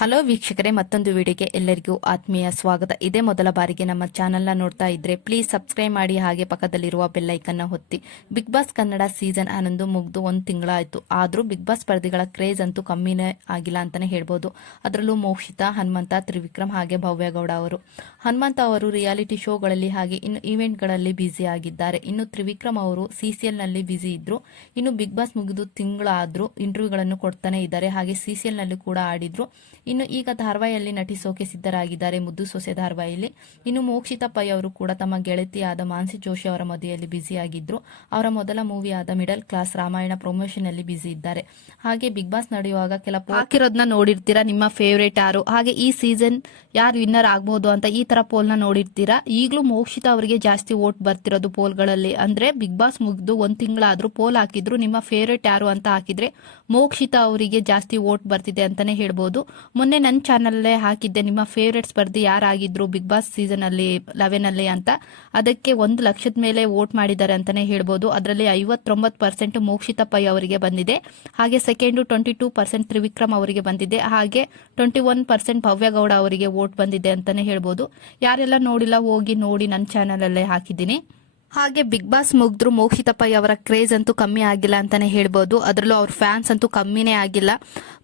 Hello ವೀಕ್ಷಕರೇ, ಮತ್ತೊಂದು ವಿಡಿಯೋಗೆ ಎಲ್ಲರಿಗೂ ಆತ್ಮೀಯ ಸ್ವಾಗತ. ಇದೇ ಮೊದಲ ಬಾರಿಗೆ ನಮ್ಮ ಚಾನೆಲ್ನ ನೋಡ್ತಾ ಇದ್ರೆ ಪ್ಲೀಸ್ ಸಬ್ಸ್ಕ್ರೈಬ್ ಮಾಡಿ, ಹಾಗೆ ಪಕ್ಕದಲ್ಲಿರುವ ಬೆಲ್ಲೈಕನ್ನ ಹೊತ್ತಿ ಬಿಗ್ ಬಾಸ್ ಕನ್ನಡ ಸೀಸನ್ ಹನ್ನೊಂದು ಮುಗ್ದು ಒಂದು ತಿಂಗಳಾಯಿತು. ಆದರೂ ಬಿಗ್ ಬಾಸ್ ಸ್ಪರ್ಧಿಗಳ ಕ್ರೇಜ್ ಅಂತೂ ಕಮ್ಮಿನೇ ಆಗಿಲ್ಲ ಅಂತಾನೆ ಹೇಳ್ಬೋದು. ಅದರಲ್ಲೂ ಮೋಕ್ಷಿತಾ ಹನುಮಂತ, ತ್ರಿವಿಕ್ರಮ್ ಹಾಗೆ ಭವ್ಯಗೌಡ ಅವರು. ಹನುಮಂತ ಅವರು ರಿಯಾಲಿಟಿ ಶೋಗಳಲ್ಲಿ ಹಾಗೆ ಇನ್ನು ಈವೆಂಟ್ಗಳಲ್ಲಿ ಬ್ಯುಸಿ ಆಗಿದ್ದಾರೆ. ಇನ್ನು ತ್ರಿವಿಕ್ರಮ್ ಅವರು ಸಿಸಿಎಲ್ನಲ್ಲಿ ಬ್ಯುಸಿ ಇದ್ರು. ಇನ್ನು ಬಿಗ್ ಬಾಸ್ ಮುಗಿದು ತಿಂಗಳಾದರೂ ಇಂಟರ್ವ್ಯೂಗಳನ್ನು ಕೊಡ್ತಾನೆ ಇದ್ದಾರೆ. ಹಾಗೆ ಸಿಸಿಎಲ್ನಲ್ಲಿ ಕೂಡ ಆಡಿದ್ರು. ಇನ್ನು ಈಗ ಧಾರವಾಹಿಯಲ್ಲಿ ನಟಿಸೋಕೆ ಸಿದ್ಧರಾಗಿದ್ದಾರೆ ಮುದ್ದು ಸೊಸೆ ಧಾರವಾಹಿಯಲ್ಲಿ ಇನ್ನು ಮೋಕ್ಷಿತಾ ಪೈ ಅವರು ಕೂಡ ತಮ್ಮ ಗೆಳತಿಯಾದ ಮಾನ್ಸಿ ಜೋಶಿ ಅವರ ಮದುವೆಯಲ್ಲಿ ಆಗಿದ್ರು. ಅವರ ಮೊದಲ ಮೂವಿ ಆದ ಮಿಡಲ್ ಕ್ಲಾಸ್ ರಾಮಾಯಣ ಪ್ರಮೋಷನ್ ಅಲ್ಲಿ ಬ್ಯುಸಿ ಇದ್ದಾರೆ. ಹಾಗೆ ಬಿಗ್ ಬಾಸ್ ನಡೆಯುವಾಗ ಕೆಲ ಹಾಕಿರೋದ್ನ ನೋಡಿರ್ತೀರಾ? ನಿಮ್ಮ ಫೇವ್ರೇಟ್ ಯಾರು? ಹಾಗೆ ಈ ಸೀಸನ್ ಯಾರು ವಿನ್ನರ್ ಆಗ್ಬಹುದು ಅಂತ ಈ ತರ ಪೋಲ್ನ ನೋಡಿರ್ತೀರಾ? ಈಗಲೂ ಮೋಕ್ಷಿತ ಅವರಿಗೆ ಜಾಸ್ತಿ ವೋಟ್ ಬರ್ತಿರೋದು ಪೋಲ್ಗಳಲ್ಲಿ. ಅಂದ್ರೆ ಬಿಗ್ ಬಾಸ್ ಮುಗಿದು ಒಂದ್ ತಿಂಗಳಾದ್ರೂ ಪೋಲ್ ಹಾಕಿದ್ರು, ನಿಮ್ಮ ಫೇವ್ರೇಟ್ ಯಾರು ಅಂತ ಹಾಕಿದ್ರೆ ಮೋಕ್ಷಿತ ಅವರಿಗೆ ಜಾಸ್ತಿ ವೋಟ್ ಬರ್ತಿದೆ ಅಂತಾನೆ ಹೇಳ್ಬೋದು. ಮೊನ್ನೆ ನನ್ನ ಚಾನಲ್ಲೇ ಹಾಕಿದ್ದೆ, ನಿಮ್ಮ ಫೇವ್ರೇಟ್ ಸ್ಪರ್ಧಿ ಯಾರಾಗಿದ್ರು ಬಿಗ್ ಬಾಸ್ ಸೀಸನ್ ಅಲ್ಲಿ ಲೆವೆನ್ ಅಲ್ಲಿ ಅಂತ. ಅದಕ್ಕೆ ಒಂದು ಲಕ್ಷದ ಮೇಲೆ ವೋಟ್ ಮಾಡಿದ್ದಾರೆ ಅಂತಾನೆ ಹೇಳ್ಬೋದು. ಅದರಲ್ಲಿ ಐವತ್ತೊಂಬತ್ತು ಪರ್ಸೆಂಟ್ ಮೋಕ್ಷಿತ ಪೈ ಅವರಿಗೆ ಬಂದಿದೆ. ಹಾಗೆ second twenty two percent Trivikram ಅವರಿಗೆ ಬಂದಿದೆ. ಹಾಗೆ ಟ್ವೆಂಟಿ ಒನ್ ಪರ್ಸೆಂಟ್ ಭವ್ಯಗೌಡ ಅವರಿಗೆ ವೋಟ್ ಬಂದಿದೆ ಅಂತಾನೆ ಹೇಳ್ಬೋದು. ಯಾರೆಲ್ಲ ನೋಡಿಲ್ಲ, ಹೋಗಿ ನೋಡಿ ನನ್ನ ಚಾನಲಲ್ಲೇ ಹಾಕಿದ್ದೀನಿ. ಹಾಗೆ ಬಿಗ್ ಬಾಸ್ ಮುಗಿದ್ರು ಮೋಹಿತ ಪೈ ಅವರ ಕ್ರೇಜ್ ಅಂತೂ ಕಮ್ಮಿ ಆಗಿಲ್ಲ ಅಂತಾನೆ ಹೇಳ್ಬೋದು. ಅದರಲ್ಲೂ ಅವ್ರ ಫ್ಯಾನ್ಸ್ ಅಂತೂ ಕಮ್ಮಿನೇ ಆಗಿಲ್ಲ.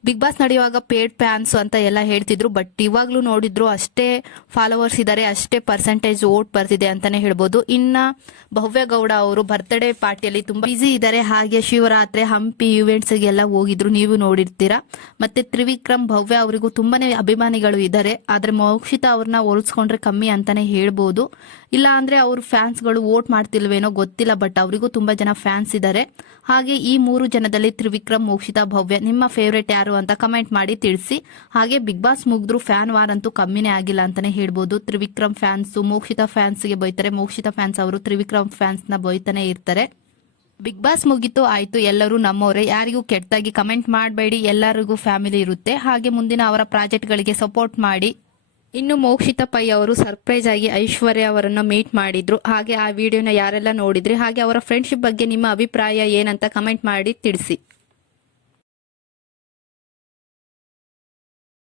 ಬಿಗ್ ಬಾಸ್ ನಡೆಯುವಾಗ ಪೇಡ್ ಫ್ಯಾನ್ಸ್ ಅಂತ ಎಲ್ಲ ಹೇಳ್ತಿದ್ರು ಬಟ್ ಇವಾಗ್ಲೂ ನೋಡಿದ್ರು ಅಷ್ಟೇ ಫಾಲೋವರ್ಸ್ ಇದ್ದಾರೆ ಅಷ್ಟೇ ಪರ್ಸೆಂಟೇಜ್ ವೋಟ್ ಬರ್ತಿದೆ ಅಂತಾನೆ ಹೇಳ್ಬೋದು. ಇನ್ನ ಭವ್ಯಗೌಡ ಅವರು ಬರ್ತ್ಡೇ ಪಾರ್ಟಿಯಲ್ಲಿ ತುಂಬಾ ಬಿಸಿ ಇದ್ದಾರೆ ಹಾಗೆ ಶಿವರಾತ್ರಿ, ಹಂಪಿ ಇವೆಂಟ್ಸ್ ಎಲ್ಲ ಹೋಗಿದ್ರು, ನೀವು ನೋಡಿರ್ತೀರಾ. ಮತ್ತೆ ತ್ರಿವಿಕ್ರಮ್ ಭವ್ಯ ಅವರಿಗೂ ತುಂಬಾನೇ ಅಭಿಮಾನಿಗಳು ಇದ್ದಾರೆ ಆದ್ರೆ ಮೋಕ್ಷಿತ ಅವ್ರನ್ನ ಹೋಲಿಸ್ಕೊಂಡ್ರೆ ಕಮ್ಮಿ ಅಂತಾನೆ ಹೇಳ್ಬೋದು. ಇಲ್ಲ ಅಂದ್ರೆ ಅವ್ರ ಫ್ಯಾನ್ಸ್ಗಳು ವೋಟ್ ಮಾಡ್ತಿಲ್ವೇನೋ ಗೊತ್ತಿಲ್ಲ ಬಟ್ ಅವರಿಗೂ ತುಂಬಾ ಜನ ಫ್ಯಾನ್ಸ್ ಇದ್ದಾರೆ ಹಾಗೆ ಈ ಮೂರು ಜನದಲ್ಲಿ ತ್ರಿವಿಕ್ರಮ್, ಮೋಕ್ಷಿತಾ, ಭವ್ಯ, ನಿಮ್ಮ ಫೇವ್ರೇಟ್ ಯಾರು ಅಂತ ಕಮೆಂಟ್ ಮಾಡಿ ತಿಳಿಸಿ. ಹಾಗೆ ಬಿಗ್ ಬಾಸ್ ಮುಗಿದ್ರು ಫ್ಯಾನ್ ವಾರ್ ಅಂತೂ ಕಮ್ಮಿನೇ ಆಗಿಲ್ಲ ಅಂತಾನೆ ಹೇಳ್ಬೋದು. ತ್ರಿವಿಕ್ರಮ್ ಫ್ಯಾನ್ಸ್ ಮೋಕ್ಷಿತಾ ಫ್ಯಾನ್ಸ್ಗೆ ಬೈತಾರೆ. ಮೋಕ್ಷಿತಾ ಫ್ಯಾನ್ಸ್ ಅವರು ತ್ರಿವಿಕ್ರಮ್ ಫ್ಯಾನ್ಸ್ನ ಬೈತಾನೆ ಇರ್ತಾರೆ. ಬಿಗ್ ಬಾಸ್ ಮುಗೀತು, ಆಯ್ತು, ಎಲ್ಲರೂ ನಮ್ಮವರೇ ಯಾರಿಗೂ ಕೆಟ್ಟದಾಗಿ ಕಮೆಂಟ್ ಮಾಡಬೇಡಿ, ಎಲ್ಲರಿಗೂ ಫ್ಯಾಮಿಲಿ ಇರುತ್ತೆ. ಹಾಗೆ ಮುಂದಿನ ಅವರ ಪ್ರಾಜೆಕ್ಟ್ಗಳಿಗೆ ಸಪೋರ್ಟ್ ಮಾಡಿ. ಇನ್ನು ಮೋಕ್ಷಿತಾ ಪೈ ಅವರು ಸರ್ಪ್ರೈಸ್ ಆಗಿ ಐಶ್ವರ್ಯ ಅವರನ್ನು ಮೀಟ್ ಮಾಡಿದ್ರು. ಹಾಗೆ ಆ ವಿಡಿಯೋನ ಯಾರೆಲ್ಲ ನೋಡಿದ್ರಿ? ಹಾಗೆ ಅವರ ಫ್ರೆಂಡ್ಶಿಪ್ ಬಗ್ಗೆ ನಿಮ್ಮ ಅಭಿಪ್ರಾಯ ಏನಂತ ಕಮೆಂಟ್ ಮಾಡಿ ತಿಳಿಸಿ.